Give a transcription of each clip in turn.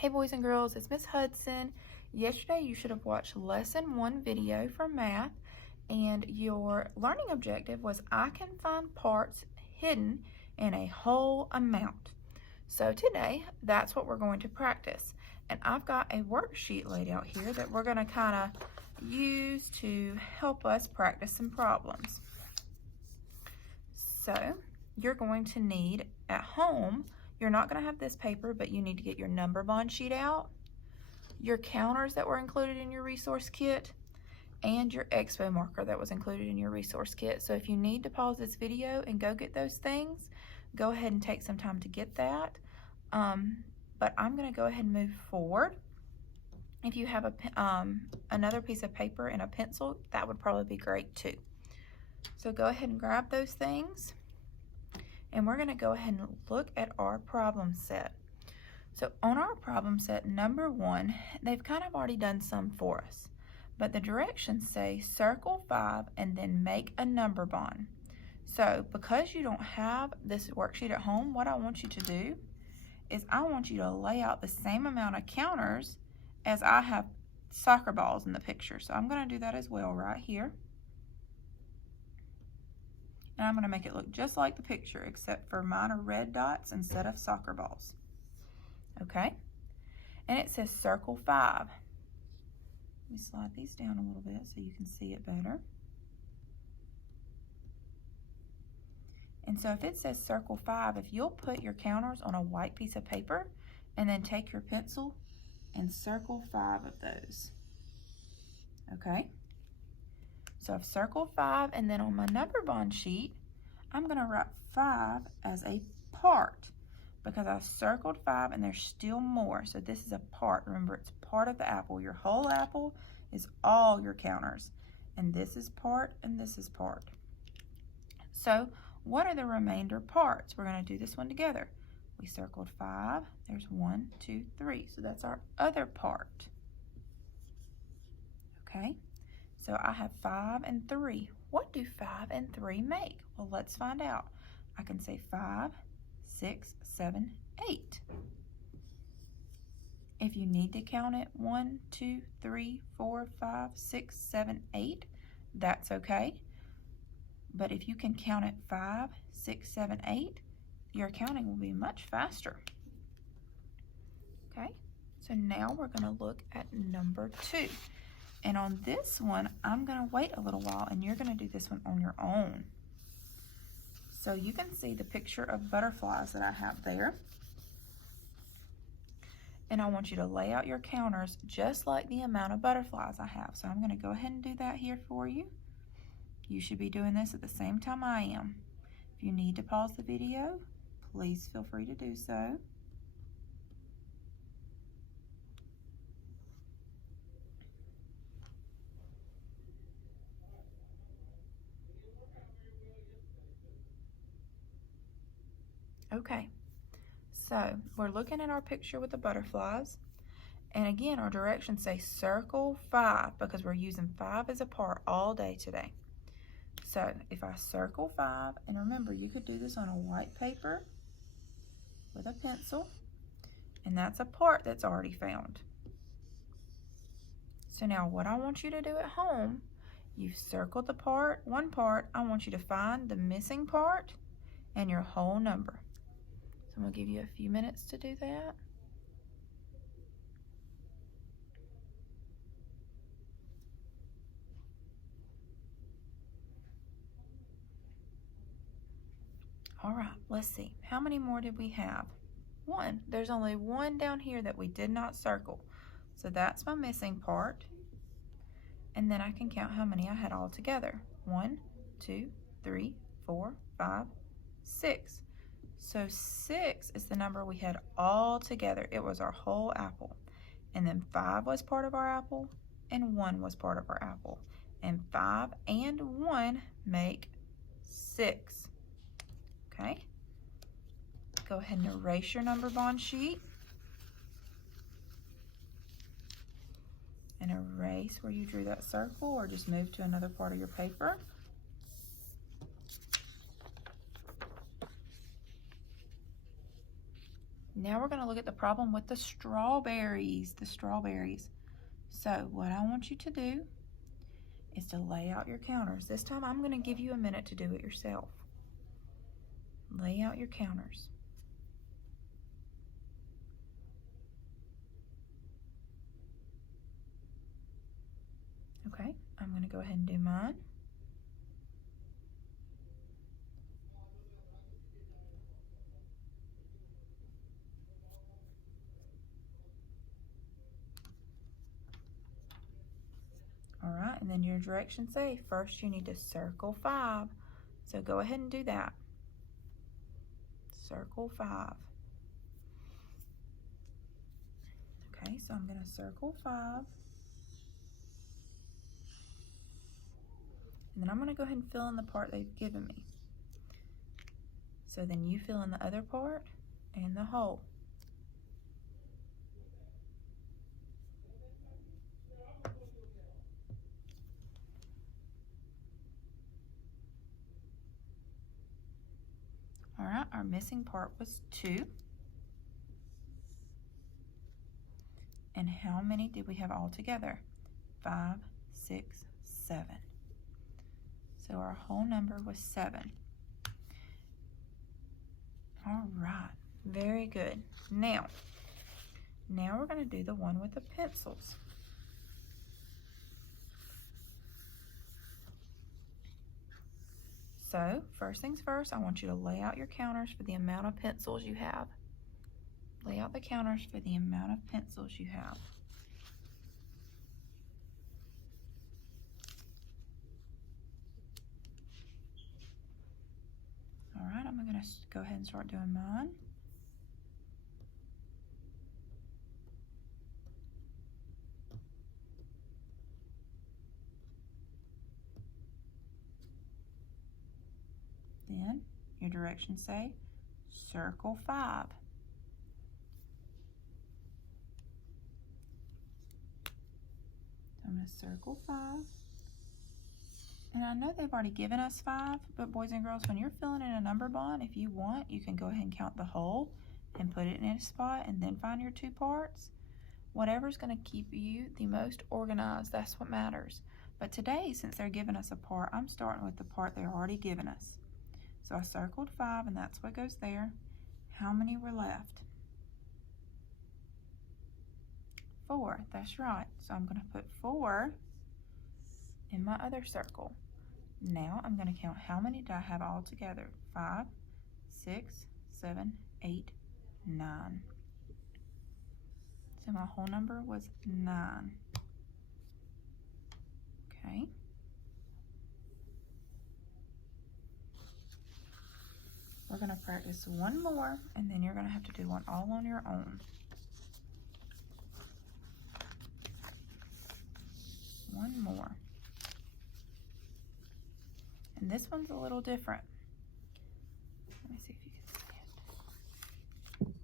Hey boys and girls, it's Miss Hudson. Yesterday you should have watched lesson 1 video for math, and your learning objective was I can find parts hidden in a whole amount. So today that's what we're going to practice, and I've got a worksheet laid out here that we're going to kind of use to help us practice some problems. So you're going to need at home, you're not going to have this paper, but you need to get your number bond sheet out, your counters that were included in your resource kit, and your expo marker that was included in your resource kit. So if you need to pause this video and go get those things, go ahead and take some time to get that. But I'm going to go ahead and move forward. If you have another piece of paper and a pencil, that would probably be great too. So go ahead and grab those things. And we're going to go ahead and look at our problem set. So on our problem set, number 1, they've kind of already done some for us. But the directions say circle 5 and then make a number bond. So because you don't have this worksheet at home, what I want you to do is I want you to lay out the same amount of counters as I have soccer balls in the picture. So I'm going to do that as well right here. And I'm going to make it look just like the picture, except for mine are red dots instead of soccer balls. Okay? And it says circle 5. Let me slide these down a little bit so you can see it better. And so if it says circle 5, if you'll put your counters on a white piece of paper and then take your pencil and circle 5 of those. Okay? So I've circled 5, and then on my number bond sheet, I'm going to write 5 as a part because I circled 5 and there's still more. So this is a part. Remember, it's part of the apple. Your whole apple is all your counters. And this is part and this is part. So what are the remainder parts? We're going to do this one together. We circled 5. There's 1, 2, 3. So that's our other part. Okay? So I have 5 and 3. What do 5 and 3 make? Well, let's find out. I can say 5, 6, 7, 8. If you need to count it 1, 2, 3, 4, 5, 6, 7, 8, that's okay. But if you can count it 5, 6, 7, 8, your counting will be much faster. Okay, so now we're going to look at number 2. And on this one, I'm going to wait a little while, and you're going to do this one on your own. So you can see the picture of butterflies that I have there. And I want you to lay out your counters just like the amount of butterflies I have. So I'm going to go ahead and do that here for you. You should be doing this at the same time I am. If you need to pause the video, please feel free to do so. Okay, so we're looking at our picture with the butterflies, and again our directions say circle 5 because we're using 5 as a part all day today. So if I circle 5, and remember you could do this on a white paper with a pencil, and that's a part that's already found. So now what I want you to do at home, you've circled the part, one part, I want you to find the missing part and your whole number. So I'm going to give you a few minutes to do that. All right, let's see. How many more did we have? 1. There's only 1 down here that we did not circle. So that's my missing part. And then I can count how many I had all together. 1, 2, 3, 4, 5, 6. So 6 is the number we had all together. It was our whole apple. And then 5 was part of our apple, and 1 was part of our apple. And 5 and 1 make 6. Okay? Go ahead and erase your number bond sheet. And erase where you drew that circle, or just move to another part of your paper. Now we're going to look at the problem with the strawberries. So what I want you to do is to lay out your counters. This time I'm going to give you a minute to do it yourself. Lay out your counters. Okay, I'm going to go ahead and do mine. All right, and then your directions say first you need to circle 5. So go ahead and do that. Circle 5. Okay, so I'm going to circle 5. And then I'm going to go ahead and fill in the part they've given me. So then you fill in the other part and the hole. All right, our missing part was 2. And how many did we have all together? 5, 6, 7. So our whole number was 7. All right, very good. Now we're going to do the one with the pencils. So first things first, I want you to lay out your counters for the amount of pencils you have. Lay out the counters for the amount of pencils you have. All right, I'm going to go ahead and start doing mine. Then your directions say circle 5. I'm going to circle 5. And I know they've already given us 5, but boys and girls, when you're filling in a number bond, if you want, you can go ahead and count the hole and put it in a spot and then find your 2 parts. Whatever's going to keep you the most organized, that's what matters. But today, since they're giving us a part, I'm starting with the part they're already given us. So I circled 5, and that's what goes there. How many were left? 4, that's right. So I'm going to put 4 in my other circle. Now I'm going to count how many do I have all together. 5, 6, 7, 8, 9. So my whole number was 9. Okay. We're going to practice one more, and then you're going to have to do one all on your own. One more. And this one's a little different. Let me see if you can see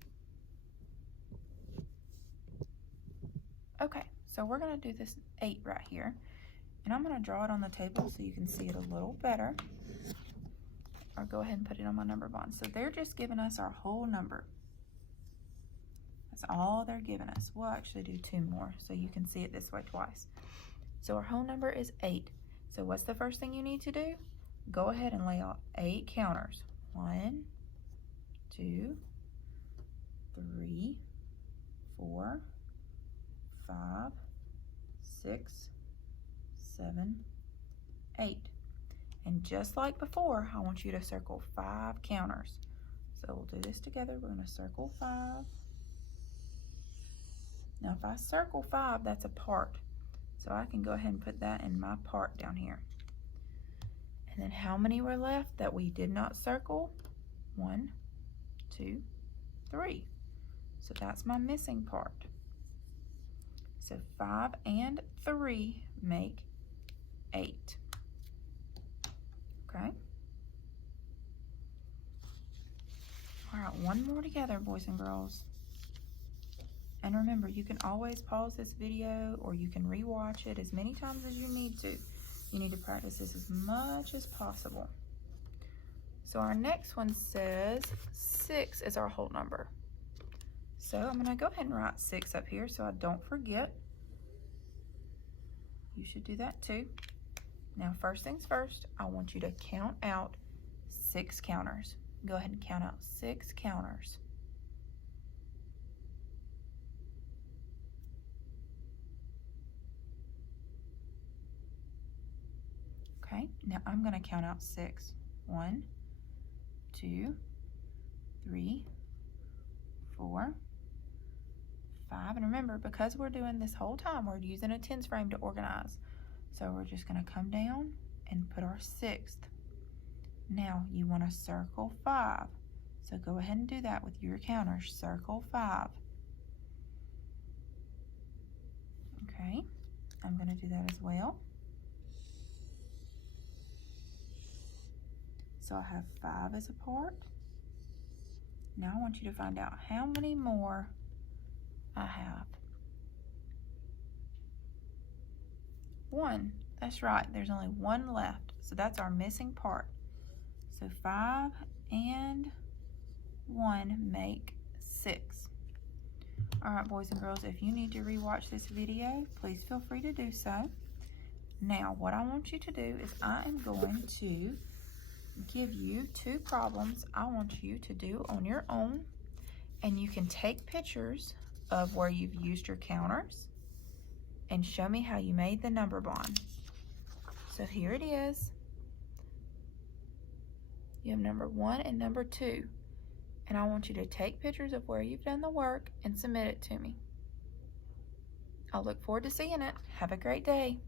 it. Okay, so we're going to do this 8 right here. And I'm going to draw it on the table so you can see it a little better. Or go ahead and put it on my number bond. So they're just giving us our whole number. That's all they're giving us. We'll actually do 2 more so you can see it this way twice. So our whole number is 8. So what's the first thing you need to do? Go ahead and lay out 8 counters. 1, 2, 3, 4, 5, 6, 7, 8. And just like before, I want you to circle 5 counters. So we'll do this together. We're going to circle 5. Now if I circle 5, that's a part. So I can go ahead and put that in my part down here. And then how many were left that we did not circle? 1, 2, 3. So that's my missing part. So 5 and 3 make 8. Okay. All right, one more together, boys and girls. And remember, you can always pause this video or you can rewatch it as many times as you need to. You need to practice this as much as possible. So our next one says 6 is our whole number. So I'm going to go ahead and write 6 up here so I don't forget. You should do that too. Now, first things first, I want you to count out 6 counters. Go ahead and count out 6 counters. Okay, now I'm going to count out 6. 1, 2, 3, 4, 5. And remember, because we're doing this whole time, we're using a tens frame to organize. So we're just going to come down and put our 6th. Now you want to circle 5. So go ahead and do that with your counters. Circle 5. Okay, I'm going to do that as well. So I have 5 as a part. Now I want you to find out how many more I have. 1. That's right, there's only 1 left. So that's our missing part. So 5 and 1 make 6. Alright, boys and girls, if you need to rewatch this video, please feel free to do so. Now, what I want you to do is I am going to give you 2 problems I want you to do on your own, and you can take pictures of where you've used your counters and show me how you made the number bond. So here it is. You have number 1 and number 2, and I want you to take pictures of where you've done the work and submit it to me. I'll look forward to seeing it. Have a great day.